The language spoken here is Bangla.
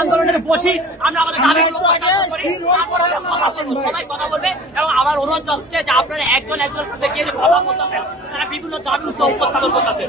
আন্দোলনের বসি আমরা আমাদের দাবিগুলো সবাই কথা বলবে এবং আমার অনুরোধ হচ্ছে যে আপনারা একজন গিয়ে কথা বলতে হবে, তারা বিভিন্ন দাবি উপস্থাপন করতেছে।